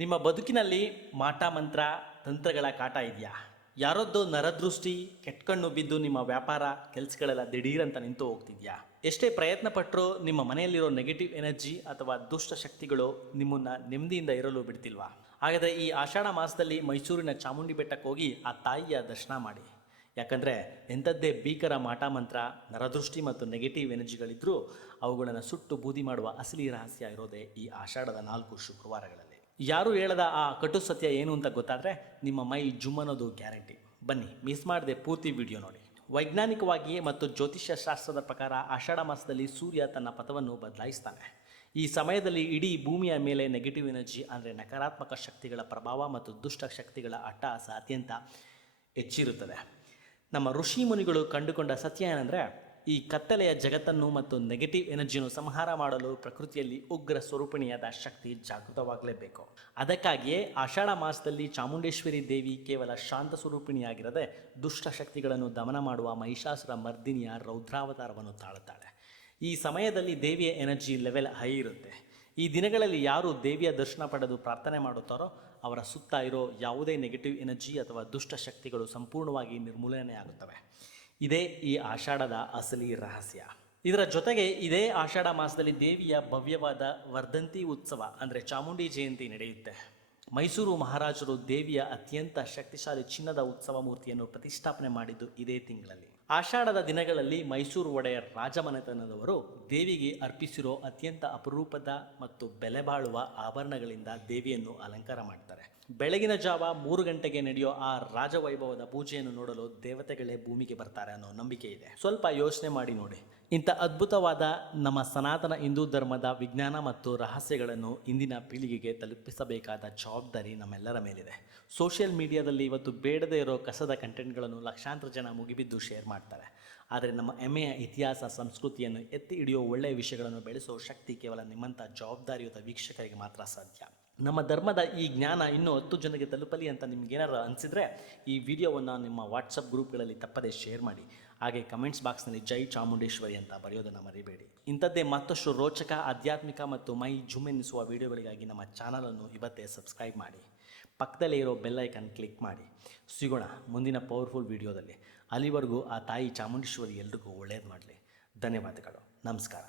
ನಿಮ್ಮ ಬದುಕಿನಲ್ಲಿ ಮಾಟ ಮಂತ್ರ ತಂತ್ರಗಳ ಕಾಟ ಇದೆಯಾ? ಯಾರದ್ದೋ ನರದೃಷ್ಟಿ ಕೆಟ್ಕಣ್ಣು ಬಿದ್ದು ನಿಮ್ಮ ವ್ಯಾಪಾರ ಕೆಲಸಗಳೆಲ್ಲ ದಿಢೀರಂತ ನಿಂತು ಹೋಗ್ತಿದ್ಯಾ? ಎಷ್ಟೇ ಪ್ರಯತ್ನ ಪಟ್ಟರೂ ನಿಮ್ಮ ಮನೆಯಲ್ಲಿರೋ ನೆಗೆಟಿವ್ ಎನರ್ಜಿ ಅಥವಾ ದುಷ್ಟ ಶಕ್ತಿಗಳು ನಿಮ್ಮನ್ನು ನೆಮ್ಮದಿಯಿಂದ ಇರಲು ಬಿಡ್ತಿಲ್ವಾ? ಹಾಗಾದರೆ ಈ ಆಷಾಢ ಮಾಸದಲ್ಲಿ ಮೈಸೂರಿನ ಚಾಮುಂಡಿ ಬೆಟ್ಟಕ್ಕೆ ಹೋಗಿ ಆ ತಾಯಿಯ ದರ್ಶನ ಮಾಡಿ. ಯಾಕಂದರೆ ಎಂಥದ್ದೇ ಭೀಕರ ಮಾಟ ಮಂತ್ರ, ನರದೃಷ್ಟಿ ಮತ್ತು ನೆಗೆಟಿವ್ ಎನರ್ಜಿಗಳಿದ್ದರೂ ಅವುಗಳನ್ನು ಸುಟ್ಟು ಬೂದಿ ಮಾಡುವ ಅಸಲಿ ರಹಸ್ಯ ಇರೋದೇ ಈ ಆಷಾಢದ 4 ಶುಕ್ರವಾರಗಳಲ್ಲಿ. ಯಾರು ಹೇಳದ ಆ ಕಟು ಸತ್ಯ ಏನು ಅಂತ ಗೊತ್ತಾದರೆ ನಿಮ್ಮ ಮೈ ಜುಮ್ ಅನ್ನೋದು ಗ್ಯಾರಂಟಿ. ಬನ್ನಿ, ಮಿಸ್ ಮಾಡದೆ ಪೂರ್ತಿ ವಿಡಿಯೋ ನೋಡಿ. ವೈಜ್ಞಾನಿಕವಾಗಿಯೇ ಮತ್ತು ಜ್ಯೋತಿಷ್ಯ ಶಾಸ್ತ್ರದ ಪ್ರಕಾರ ಆಷಾಢ ಮಾಸದಲ್ಲಿ ಸೂರ್ಯ ತನ್ನ ಪಥವನ್ನು ಬದಲಾಯಿಸ್ತಾನೆ. ಈ ಸಮಯದಲ್ಲಿ ಇಡೀ ಭೂಮಿಯ ಮೇಲೆ ನೆಗೆಟಿವ್ ಎನರ್ಜಿ ಅಂದರೆ ನಕಾರಾತ್ಮಕ ಶಕ್ತಿಗಳ ಪ್ರಭಾವ ಮತ್ತು ದುಷ್ಟ ಶಕ್ತಿಗಳ ಅಟ್ಟಹಾಸ ಅತ್ಯಂತ ಹೆಚ್ಚಿರುತ್ತದೆ. ನಮ್ಮ ಋಷಿ ಮುನಿಗಳು ಕಂಡುಕೊಂಡ ಸತ್ಯ ಏನಂದರೆ, ಈ ಕತ್ತಲೆಯ ಜಗತ್ತನ್ನು ಮತ್ತು ನೆಗೆಟಿವ್ ಎನರ್ಜಿಯನ್ನು ಸಂಹಾರ ಮಾಡಲು ಪ್ರಕೃತಿಯಲ್ಲಿ ಉಗ್ರ ಸ್ವರೂಪಿಣಿಯಾದ ಶಕ್ತಿ ಜಾಗೃತವಾಗಲೇಬೇಕು. ಅದಕ್ಕಾಗಿಯೇ ಆಷಾಢ ಮಾಸದಲ್ಲಿ ಚಾಮುಂಡೇಶ್ವರಿ ದೇವಿ ಕೇವಲ ಶಾಂತ ಸ್ವರೂಪಿಣಿಯಾಗಿರದೆ ದುಷ್ಟ ಶಕ್ತಿಗಳನ್ನು ದಮನ ಮಾಡುವ ಮಹಿಷಾಸುರ ಮರ್ದಿನಿಯ ರೌದ್ರಾವತಾರವನ್ನು ತಾಳುತ್ತಾಳೆ. ಈ ಸಮಯದಲ್ಲಿ ದೇವಿಯ ಎನರ್ಜಿ ಲೆವೆಲ್ ಹೈ ಇರುತ್ತೆ. ಈ ದಿನಗಳಲ್ಲಿ ಯಾರು ದೇವಿಯ ದರ್ಶನ ಪಡೆದು ಪ್ರಾರ್ಥನೆ ಮಾಡುತ್ತಾರೋ ಅವರ ಸುತ್ತ ಇರೋ ಯಾವುದೇ ನೆಗೆಟಿವ್ ಎನರ್ಜಿ ಅಥವಾ ದುಷ್ಟ ಶಕ್ತಿಗಳು ಸಂಪೂರ್ಣವಾಗಿ ನಿರ್ಮೂಲನೆ ಆಗುತ್ತವೆ. ಇದೇ ಈ ಆಷಾಢದ ಅಸಲಿ ರಹಸ್ಯ. ಇದರ ಜೊತೆಗೆ ಇದೇ ಆಷಾಢ ಮಾಸದಲ್ಲಿ ದೇವಿಯ ಭವ್ಯವಾದ ವರ್ಧಂತಿ ಉತ್ಸವ ಅಂದರೆ ಚಾಮುಂಡಿ ಜಯಂತಿ ನಡೆಯುತ್ತೆ. ಮೈಸೂರು ಮಹಾರಾಜರು ದೇವಿಯ ಅತ್ಯಂತ ಶಕ್ತಿಶಾಲಿ ಚಿನ್ನದ ಉತ್ಸವ ಮೂರ್ತಿಯನ್ನು ಪ್ರತಿಷ್ಠಾಪನೆ ಮಾಡಿದ್ದು ಇದೇ ತಿಂಗಳಲ್ಲಿ. ಆಷಾಢದ ದಿನಗಳಲ್ಲಿ ಮೈಸೂರು ಒಡೆಯರ್ ರಾಜಮನೆತನದವರು ದೇವಿಗೆ ಅರ್ಪಿಸಿರೋ ಅತ್ಯಂತ ಅಪರೂಪದ ಮತ್ತು ಬೆಲೆ ಬಾಳುವ ಆಭರಣಗಳಿಂದ ದೇವಿಯನ್ನು ಅಲಂಕಾರ ಮಾಡ್ತಾರೆ. ಬೆಳಗಿನ ಜಾವ 3 ಗಂಟೆಗೆ ನಡೆಯೋ ಆ ರಾಜವೈಭವದ ಪೂಜೆಯನ್ನು ನೋಡಲು ದೇವತೆಗಳೇ ಭೂಮಿಗೆ ಬರ್ತಾರೆ ಅನ್ನೋ ನಂಬಿಕೆ ಇದೆ. ಸ್ವಲ್ಪ ಯೋಚನೆ ಮಾಡಿ ನೋಡಿ. ಇಂಥ ಅದ್ಭುತವಾದ ನಮ್ಮ ಸನಾತನ ಹಿಂದೂ ಧರ್ಮದ ವಿಜ್ಞಾನ ಮತ್ತು ರಹಸ್ಯಗಳನ್ನು ಇಂದಿನ ಪೀಳಿಗೆಗೆ ತಲುಪಿಸಬೇಕಾದ ಜವಾಬ್ದಾರಿ ನಮ್ಮೆಲ್ಲರ ಮೇಲಿದೆ. ಸೋಷಿಯಲ್ ಮೀಡಿಯಾದಲ್ಲಿ ಇವತ್ತು ಬೇಡದೇ ಇರೋ ಕಸದ ಕಂಟೆಂಟ್ಗಳನ್ನು ಲಕ್ಷಾಂತರ ಜನ ಮುಗಿಬಿದ್ದು ಶೇರ್ ಮಾಡ್ತಾರೆ. ಆದರೆ ನಮ್ಮ ಹೆಮ್ಮೆಯ ಇತಿಹಾಸ ಸಂಸ್ಕೃತಿಯನ್ನು ಎತ್ತಿ ಹಿಡಿಯೋ ಒಳ್ಳೆಯ ವಿಷಯಗಳನ್ನು ಬೆಳೆಸೋ ಶಕ್ತಿ ಕೇವಲ ನಿಮ್ಮಂಥ ಜವಾಬ್ದಾರಿಯುತ ವೀಕ್ಷಕರಿಗೆ ಮಾತ್ರ ಸಾಧ್ಯ. ನಮ್ಮ ಧರ್ಮದ ಈ ಜ್ಞಾನ ಇನ್ನೂ 10 ಜನರಿಗೆ ತಲುಪಲಿ ಅಂತ ನಿಮ್ಗೇನಾರು ಅನಿಸಿದರೆ ಈ ವಿಡಿಯೋವನ್ನು ನಿಮ್ಮ ವಾಟ್ಸಪ್ ಗ್ರೂಪ್ಗಳಲ್ಲಿ ತಪ್ಪದೇ ಶೇರ್ ಮಾಡಿ. ಹಾಗೆ ಕಮೆಂಟ್ಸ್ ಬಾಕ್ಸ್ನಲ್ಲಿ ಜೈ ಚಾಮುಂಡೇಶ್ವರಿ ಅಂತ ಬರೆಯೋದನ್ನು ಮರಿಬೇಡಿ. ಇಂಥದ್ದೇ ಮತ್ತಷ್ಟು ರೋಚಕ, ಆಧ್ಯಾತ್ಮಿಕ ಮತ್ತು ಮೈ ಜುಮ್ ಎನ್ನಿಸುವ ವಿಡಿಯೋಗಳಿಗಾಗಿ ನಮ್ಮ ಚಾನಲನ್ನು ಇವತ್ತೇ ಸಬ್ಸ್ಕ್ರೈಬ್ ಮಾಡಿ. ಪಕ್ಕದಲ್ಲೇ ಇರೋ ಬೆಲ್ ಐಕನ್ ಕ್ಲಿಕ್ ಮಾಡಿ. ಸಿಗೋಣ ಮುಂದಿನ ಪವರ್ಫುಲ್ ವಿಡಿಯೋದಲ್ಲಿ. ಅಲ್ಲಿವರೆಗೂ ಆ ತಾಯಿ ಚಾಮುಂಡೇಶ್ವರಿ ಎಲ್ರಿಗೂ ಒಳ್ಳೆಯದು ಮಾಡಲಿ. ಧನ್ಯವಾದಗಳು. ನಮಸ್ಕಾರ.